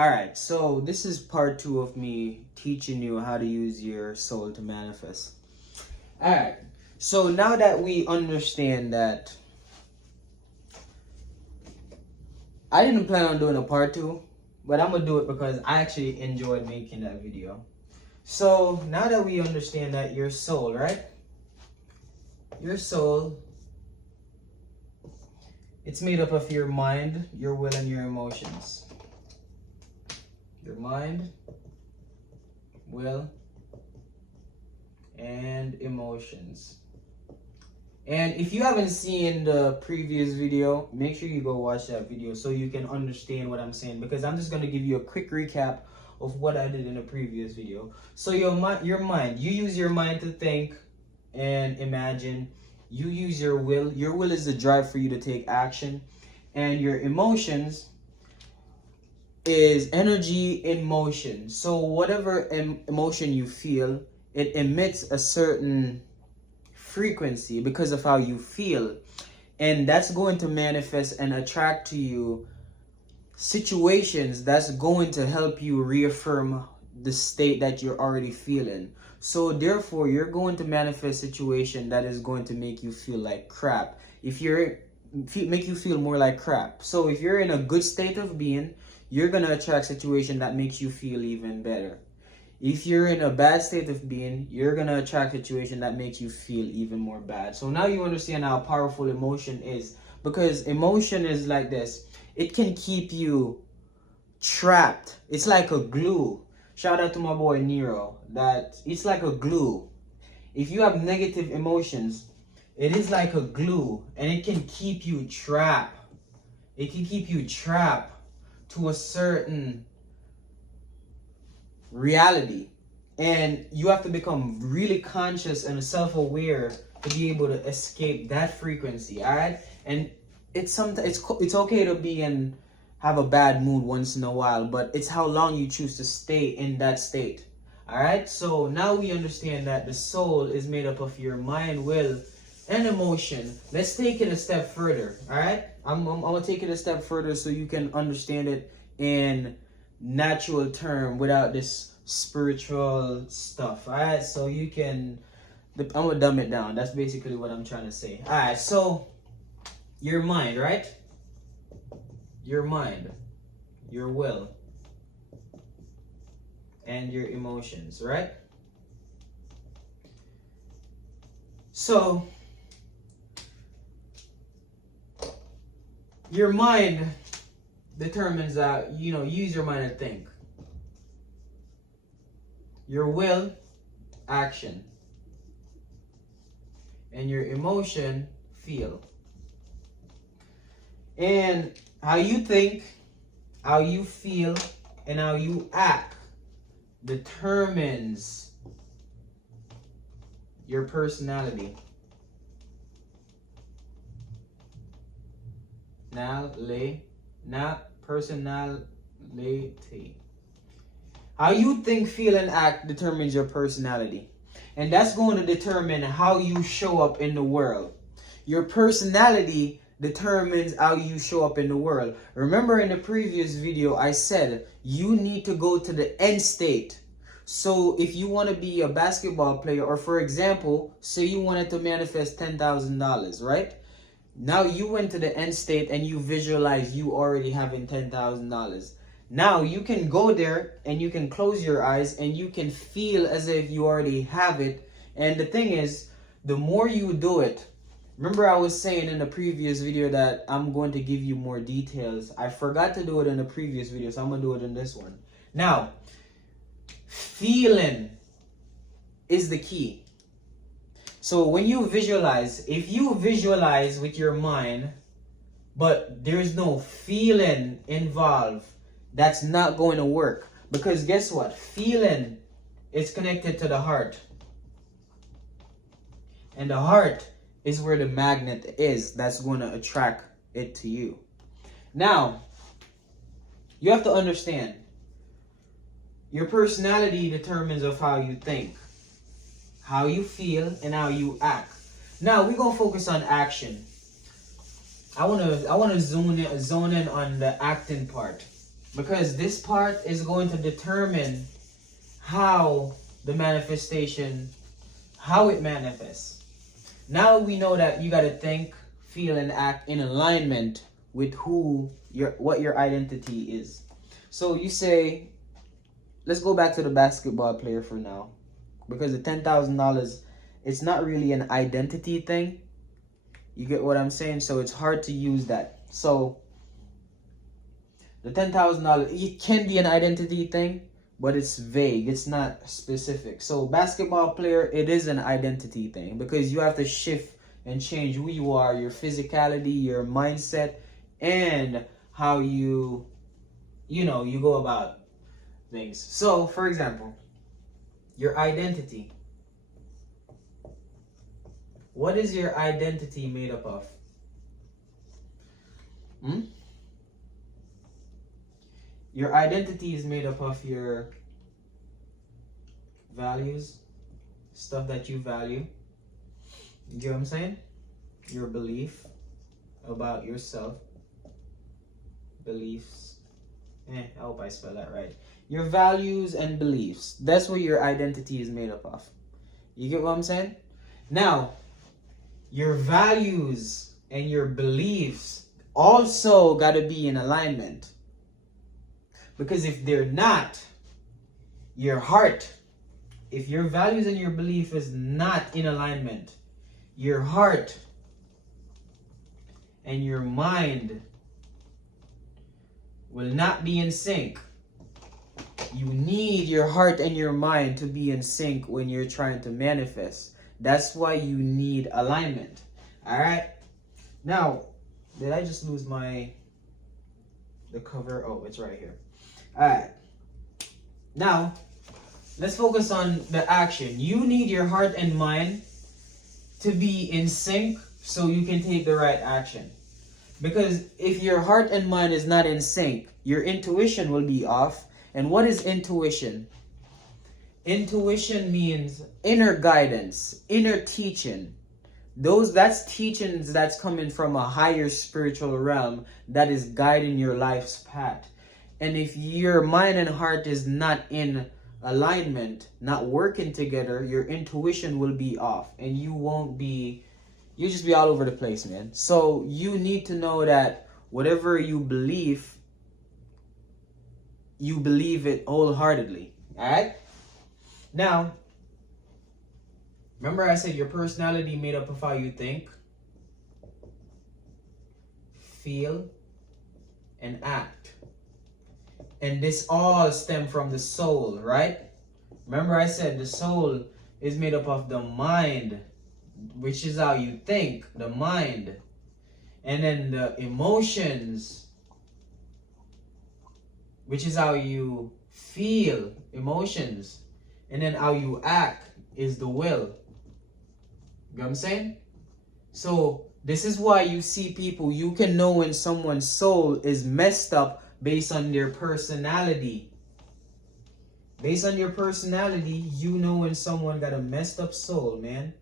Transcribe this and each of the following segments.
Alright, so this is part 2 of me teaching you how to use your soul to manifest. Alright, so now that we understand that, I didn't plan on doing a part 2, but I'm going to do it because I actually enjoyed making that video. So now that we understand that your soul, right? Your soul, it's made up of your mind, your will, and your emotions. Your mind, will, and emotions. And if you haven't seen the previous video, make sure you go watch that video so you can understand what I'm saying, because I'm just going to give you a quick recap of what I did in the previous video. So your mind, you use your mind to think and imagine. You use your will. Your will is the drive for you to take action. And your emotions is energy in motion. So whatever emotion you feel, it emits a certain frequency because of how you feel, and that's going to manifest and attract to you situations that's going to help you reaffirm the state that you're already feeling. So therefore, you're going to manifest a situation that is going to make you feel like crap. Make you feel more like crap. So if you're in a good state of being, you're going to attract a situation that makes you feel even better. If you're in a bad state of being, you're going to attract a situation that makes you feel even more bad. So now you understand how powerful emotion is, because emotion is like this. It can keep you trapped. It's like a glue. Shout out to my boy Nero. That it's like a glue. If you have negative emotions, it is like a glue, and it can keep you trapped. It can keep you trapped to a certain reality, and you have to become really conscious and self-aware to be able to escape that frequency. All right, and it's okay to be and have a bad mood once in a while, but it's how long you choose to stay in that state. All right, so now we understand that the soul is made up of your mind, will, and emotion. Let's take it a step further. All right, I'm gonna take it a step further so you can understand it in natural term without this spiritual stuff. All right, so you can, I'm gonna dumb it down. That's basically what I'm trying to say. All right, so your mind, right? Your mind, your will, and your emotions, right? So your mind determines that, use your mind to think. Your will, action. And your emotion, feel. And how you think, how you feel, and how you act determines your personality. Personality. How you think, feel, and act determines your personality. And that's going to determine how you show up in the world. Your personality determines how you show up in the world. Remember in the previous video, I said you need to go to the end state. So if you want to be a basketball player, or for example, say you wanted to manifest $10,000, right? Now you went to the end state and you visualize you already having $10,000. Now you can go there and you can close your eyes and you can feel as if you already have it. And the thing is, the more you do it, remember I was saying in the previous video that I'm going to give you more details. I forgot to do it in the previous video, so I'm going to do it in this one. Now, feeling is the key. So when you visualize, if you visualize with your mind, but there's no feeling involved, that's not going to work. Because guess what? Feeling is connected to the heart. And the heart is where the magnet is that's going to attract it to you. Now, you have to understand, your personality determines of how you think, how you feel, and how you act. Now we're gonna focus on action. I wanna zone in on the acting part. Because this part is going to determine how the manifestation, how it manifests. Now we know that you got to think, feel, and act in alignment with what your identity is. So you say, let's go back to the basketball player for now, because the $10,000, it's not really an identity thing. You get what I'm saying? So it's hard to use that. So the $10,000, it can be an identity thing, but it's vague. It's not specific. So basketball player, it is an identity thing, because you have to shift and change who you are, your physicality, your mindset, and how you go about things. So, for example, your identity. What is your identity made up of? Your identity is made up of your values, stuff that you value. You get what I'm saying? Your belief about yourself. Beliefs. I hope I spell that right. Your values and beliefs. That's what your identity is made up of. You get what I'm saying? Now, your values and your beliefs also got to be in alignment. Because if they're not, your heart, if your values and your belief is not in alignment, your heart and your mind will not be in sync. You need your heart and your mind to be in sync when you're trying to manifest. That's why you need alignment. All right. Now, did I just lose the cover? Oh, it's right here. All right. Now, let's focus on the action. You need your heart and mind to be in sync so you can take the right action. Because if your heart and mind is not in sync, your intuition will be off. And what is intuition? Intuition means inner guidance, inner teaching. That's teachings that's coming from a higher spiritual realm that is guiding your life's path. And if your mind and heart is not in alignment, not working together, your intuition will be off and you'll just be all over the place, man. So you need to know that whatever you believe it wholeheartedly. All right? Now, remember I said your personality made up of how you think, feel, and act. And this all stems from the soul, right? Remember I said the soul is made up of the mind, which is how you think, the mind. And then the emotions, which is how you feel, emotions. And then how you act is the will. You know what I'm saying? So this is why you see people, you can know when someone's soul is messed up based on their personality. Based on your personality, you know when someone got a messed up soul, man.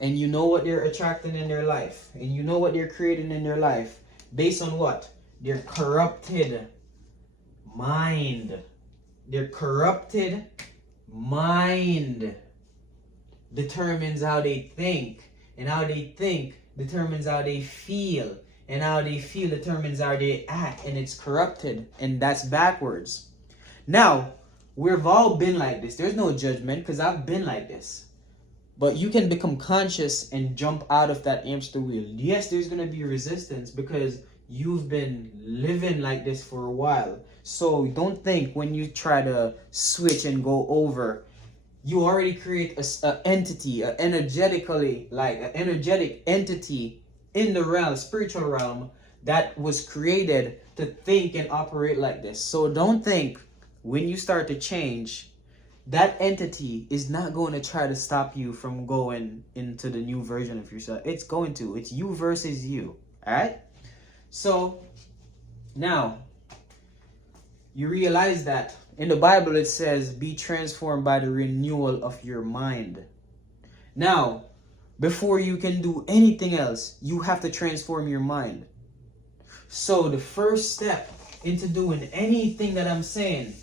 And you know what they're attracting in their life. And you know what they're creating in their life. Based on what? Their corrupted mind. Their corrupted mind determines how they think. And how they think determines how they feel. And how they feel determines how they act. And it's corrupted. And that's backwards. Now, we've all been like this. There's no judgment because I've been like this. But you can become conscious and jump out of that hamster wheel. Yes, there's going to be resistance because you've been living like this for a while. So don't think when you try to switch and go over, you already create an entity, an energetic entity in the realm, spiritual realm, that was created to think and operate like this. So don't think when you start to change, that entity is not going to try to stop you from going into the new version of yourself. It's going to. It's you versus you. All right? So now you realize that in the Bible it says, be transformed by the renewal of your mind. Now, before you can do anything else, you have to transform your mind. So the first step into doing anything that I'm saying,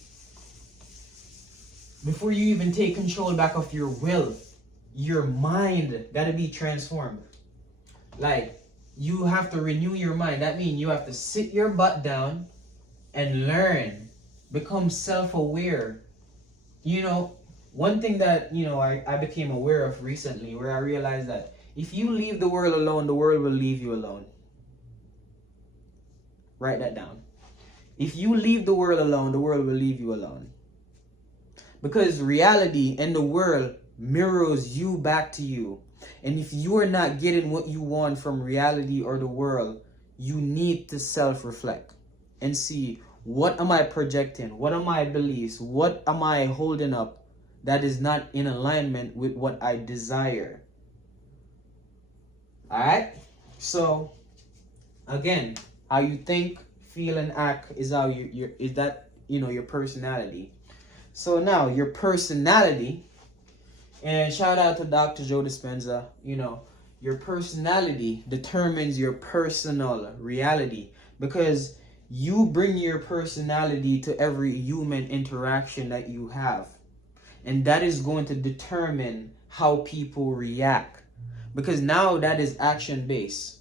before you even take control back of your will, your mind gotta be transformed. Like, you have to renew your mind. That means you have to sit your butt down and learn, become self-aware. You know, one thing that, you know, I became aware of recently, where I realized that if you leave the world alone, the world will leave you alone. Write that down. If you leave the world alone, the world will leave you alone. Because reality and the world mirrors you back to you. And if you are not getting what you want from reality or the world, you need to self-reflect and see, what am I projecting? What are my beliefs? What am I holding up that is not in alignment with what I desire? Alright? So, again, how you think, feel, and act is how your personality. So now, your personality, and shout out to Dr. Joe Dispenza, you know, your personality determines your personal reality, because you bring your personality to every human interaction that you have. And that is going to determine how people react, because now that is action based.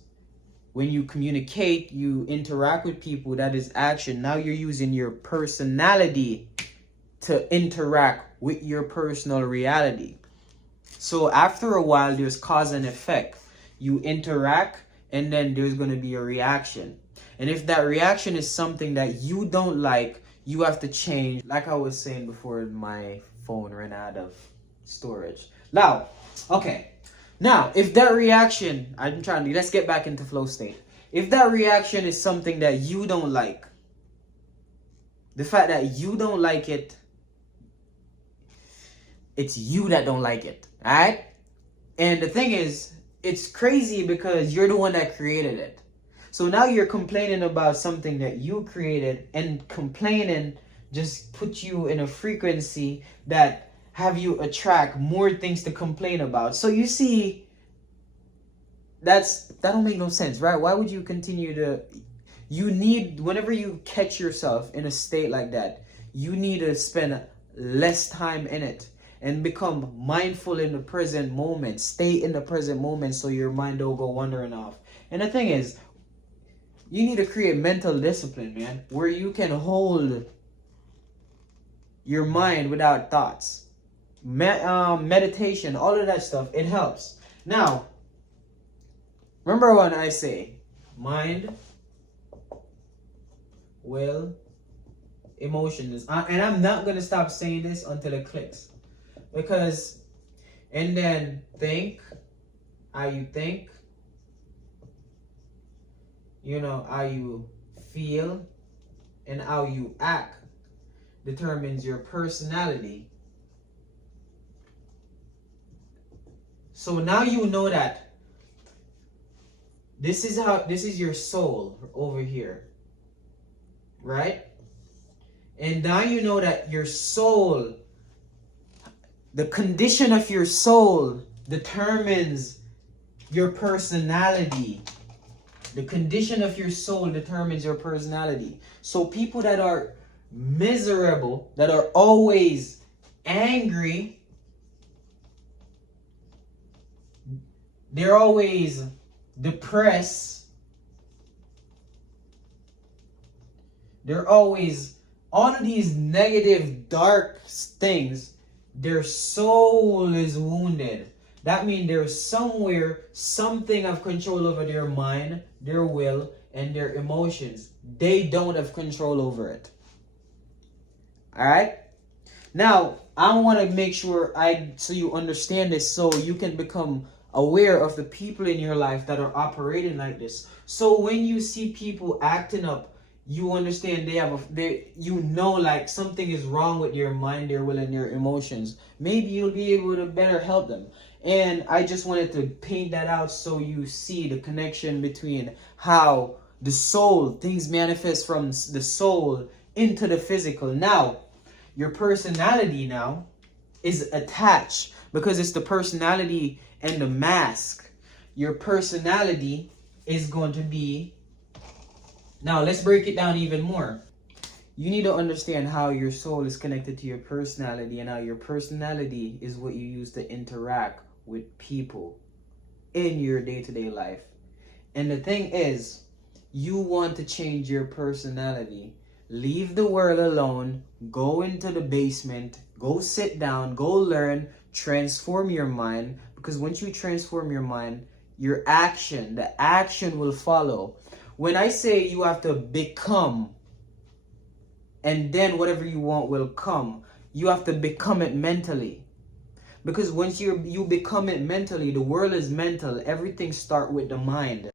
When you communicate, you interact with people, that is action. Now you're using your personality to interact with your personal reality. So after a while, there's cause and effect. You interact, and then there's going to be a reaction. And if that reaction is something that you don't like, you have to change. Like I was saying before, my phone ran out of storage. Now, okay. Now, if that reaction, let's get back into flow state. If that reaction is something that you don't like, the fact that you don't like it, it's you that don't like it, all right? And the thing is, it's crazy because you're the one that created it. So now you're complaining about something that you created, and complaining just puts you in a frequency that have you attract more things to complain about. So you see, that don't make no sense, right? Why would you continue to, whenever you catch yourself in a state like that, you need to spend less time in it and become mindful in the present moment. Stay in the present moment so your mind don't go wandering off. And the thing is, you need to create mental discipline, man, where you can hold your mind without thoughts. Meditation, all of that stuff, it helps. Now, remember when I say mind, will, emotions, and I'm not going to stop saying this until it clicks. Because, and then think, how you think, you know, how you feel, and how you act determines your personality. So now you know that this is your soul over here, right? And now you know that your soul, the condition of your soul determines your personality. The condition of your soul determines your personality. So people that are miserable, that are always angry, they're always depressed, they're always, all of these negative, dark things, their soul is wounded. That means there's something of control over their mind, their will, and their emotions. They don't have control over it. Alright? Now, I want to make sure so you understand this, so you can become aware of the people in your life that are operating like this. So when you see people acting up, you understand you know, like something is wrong with your mind, their will, and their emotions. Maybe you'll be able to better help them. And I just wanted to paint that out so you see the connection between how the soul, things manifest from the soul into the physical. Now, your personality now is attached, because it's the personality and the mask. Your personality is going to be Now, let's break it down even more. You need to understand how your soul is connected to your personality, and how your personality is what you use to interact with people in your day-to-day life. And the thing is, you want to change your personality. Leave the world alone, go into the basement, go sit down, go learn, transform your mind. Because once you transform your mind, the action will follow. When I say you have to become, and then whatever you want will come, you have to become it mentally. Because once you become it mentally, the world is mental. Everything starts with the mind.